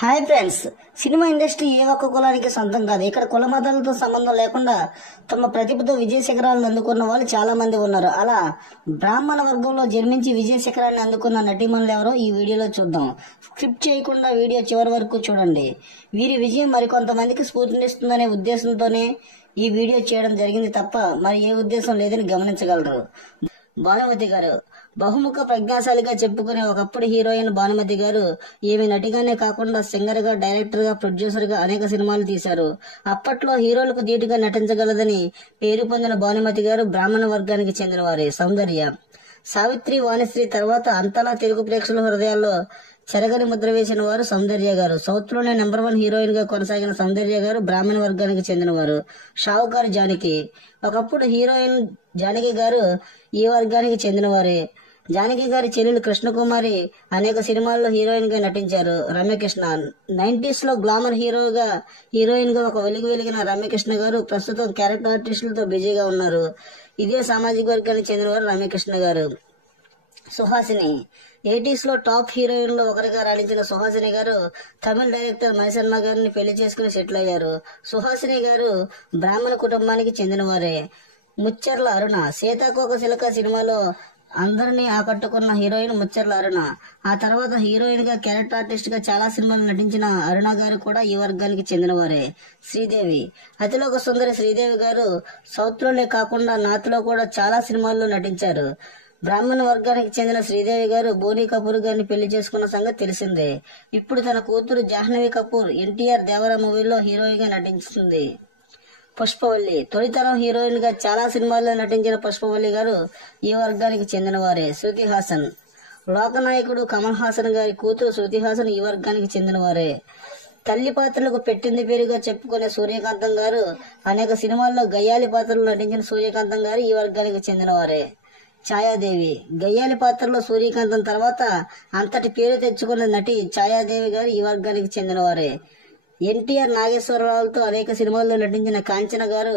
Hi friends, cinema industry ఏ ఒక్క కులానికి సొంతం కాదు. ఇక్కడ కుల మతాలతో సంబంధం లేకుండా తమ ప్రతిభతో విజయ శిఖరాలను అందుకున్న వాళ్ళు చాలా మంది ఉన్నారు. అలా బ్రాహ్మణ వర్గంలో జన్మించి విజయ శిఖరాన్ని అందుకున్న నటీమణులు ఎవరో ఈ వీడియోలో చూద్దాం. స్క్రిప్ట్ చేయకుండా వీడియో చివరి వరకు చూడండి. వీరి విజయం మరికొంతమందికి స్ఫూర్తినిస్తుందనే ఉద్దేశంతోనే ఈ వీడియో చేయడం జరిగింది తప్ప మరి ఏ ఉద్దేశం లేదని గమనించగలరు. భానుమతి గారు బహుముఖ ప్రజ్ఞాశాలిగా చెప్పుకునే ఒకప్పుడు హీరోయిన్ భానుమతి గారు ఈమె నటిగానే కాకుండా సింగర్ గా, డైరెక్టర్ గా, ప్రొడ్యూసర్ గా అనేక సినిమాలు తీశారు. అప్పట్లో హీరోలకు ధీటుగా నటించగలదని పేరు పొందిన భానుమతి గారు బ్రాహ్మణ వర్గానికి చెందినవారే. సౌందర్య, సావిత్రి, వాణిశ్రీ తర్వాత అంతలా తెలుగు ప్రేక్షకుల హృదయాల్లో చెరగని ముద్ర వేసిన వారు సౌందర్య గారు. సౌత్ లోనే నెంబర్ 1 హీరోయిన్ గా కొనసాగిన సౌందర్య గారు బ్రాహ్మణ వర్గానికి చెందినవారు. షావుకారు జానకి, ఒకప్పుడు హీరోయిన్ జానకి గారు ఈ వర్గానికి చెందినవారే. జానకి గారి చెల్లెలు కృష్ణకుమారి అనేక సినిమాల్లో హీరోయిన్ గా నటించారు. రమ్యకృష్ణ 90s లో గ్లామర్ హీరోయిన్ గా ఒక వెలిగిన రమ్యకృష్ణ గారు ప్రస్తుతం క్యారెక్టర్ ఆర్టిస్టులతో బిజీగా ఉన్నారు. ఇదే సామాజిక వర్గానికి చెందినవారు రమ్యకృష్ణ గారు. సుహాసిని 80s లో టాప్ హీరోయిన్ లో ఒకరిగా రాణించిన సుహాసిని గారు తమిళ డైరెక్టర్ మణిశర్మ గారిని పెళ్లి చేసుకుని సెటిల్ అయ్యారు. సుహాసిని గారు బ్రాహ్మణ కుటుంబానికి చెందినవారే. ముచ్చెర్ల అరుణ, సీతాకోక చిలక సినిమాలో అందరినీ ఆకట్టుకున్న హీరోయిన్ ముచ్చెర్ల అరుణ. ఆ తర్వాత హీరోయిన్ గా, క్యారెక్టర్ ఆర్టిస్ట్ గా చాలా సినిమాలు నటించిన అరుణ గారు కూడా ఈ వర్గానికి చెందినవారే. శ్రీదేవి, అతిలోక సుందరి శ్రీదేవి గారు సౌత్ లోనే కాకుండా నార్త్ లో కూడా చాలా సినిమాల్లో నటించారు. బ్రాహ్మణ వర్గానికి చెందిన శ్రీదేవి గారు బోనీ కపూర్ గారిని పెళ్లి చేసుకున్న సంగతి తెలిసిందే. ఇప్పుడు తన కూతురు జాహ్నవి కపూర్ ఎన్టీఆర్ దేవర మూవీలో హీరోయిన్ గా నటిస్తుంది. పుష్పవల్లి, తొలితరం హీరోయిన్ గా చాలా సినిమాల్లో నటించిన పుష్పవల్లి గారు ఈ వర్గానికి చెందినవారే. శృతి హాసన్, లోకనాయకుడు కమల్ హాసన్ గారి కూతురు శృతి హాసన్ ఈ వర్గానికి చెందినవారే. తల్లి పాత్రలకు పెట్టింది పేరుగా చెప్పుకునే సూర్యకాంతం గారు అనేక సినిమాల్లో గయ్యాలి పాత్రలు నటించిన సూర్యకాంతం గారు ఈ వర్గానికి చెందినవారే. ఛాయాదేవి, గయ్యాలి పాత్రలో సూర్యకాంతం తర్వాత అంతటి పేరు తెచ్చుకున్న నటి ఛాయాదేవి గారు ఈ వర్గానికి చెందినవారే. ఎన్టీఆర్ నాగేశ్వరరావులతో అనేక సినిమాల్లో నటించిన కాంచన గారు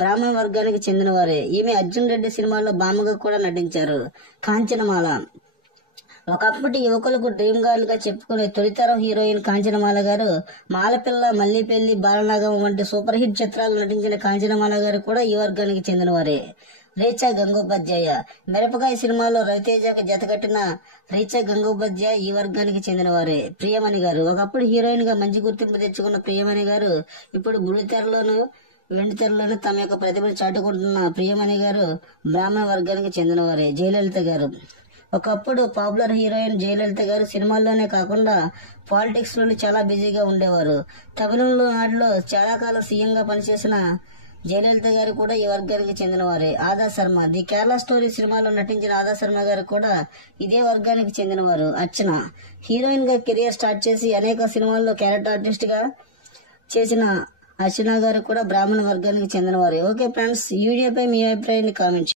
బ్రాహ్మణ వర్గానికి చెందినవారే. ఈమె అర్జున్ రెడ్డి సినిమాల్లో బామ్మగా కూడా నటించారు. కాంచనమాల, ఒకప్పటి యువకులకు డ్రీమ్ గర్ల్ గా చెప్పుకునే తొలితరం హీరోయిన్ కాంచనమాల గారు మాలపిల్ల, మల్లిపెల్లి, బాలనాగం వంటి సూపర్ హిట్ చిత్రాలు నటించిన కాంచనమాల గారు కూడా ఈ వర్గానికి చెందినవారే. రీచా గంగోపాధ్యాయ, మిరపకాయ సినిమాలో రవితేజకు జతకట్టిన రీచా గంగోపాధ్యాయ ఈ వర్గానికి చెందినవారే. ప్రియమణి గారు, ఒకప్పుడు హీరోయిన్ గా మంచి గుర్తింపు తెచ్చుకున్న ప్రియమణి గారు ఇప్పుడు బుల్లితెరలోను, వెండితెరలోను తమ యొక్క ప్రతిభను చాటుకుంటున్న ప్రియమణి గారు బ్రాహ్మణ వర్గానికి చెందినవారే. జయలలిత గారు, ఒకప్పుడు పాపులర్ హీరోయిన్ జయలలిత గారు సినిమాల్లోనే కాకుండా పాలిటిక్స్ లోనే చాలా బిజీగా ఉండేవారు. తమిళంలో నాడులో చాలా కాలం సీఎం గా పనిచేసిన జయలలిత గారు కూడా ఈ వర్గానికి చెందినవారే. ఆదా శర్మ, ది కేరళ స్టోరీ సినిమాలో నటించిన ఆదా శర్మ గారు కూడా ఇదే వర్గానికి చెందినవారు. అర్చన, హీరోయిన్ గా కెరియర్ స్టార్ట్ చేసి అనేక సినిమాల్లో క్యారెక్టర్ ఆర్టిస్ట్ గా చేసిన అర్చన గారు కూడా బ్రాహ్మణ వర్గానికి చెందినవారే. ఓకే ఫ్రెండ్స్, ఈ వీడియోపై మీ అభిప్రాయాన్ని కామెంట్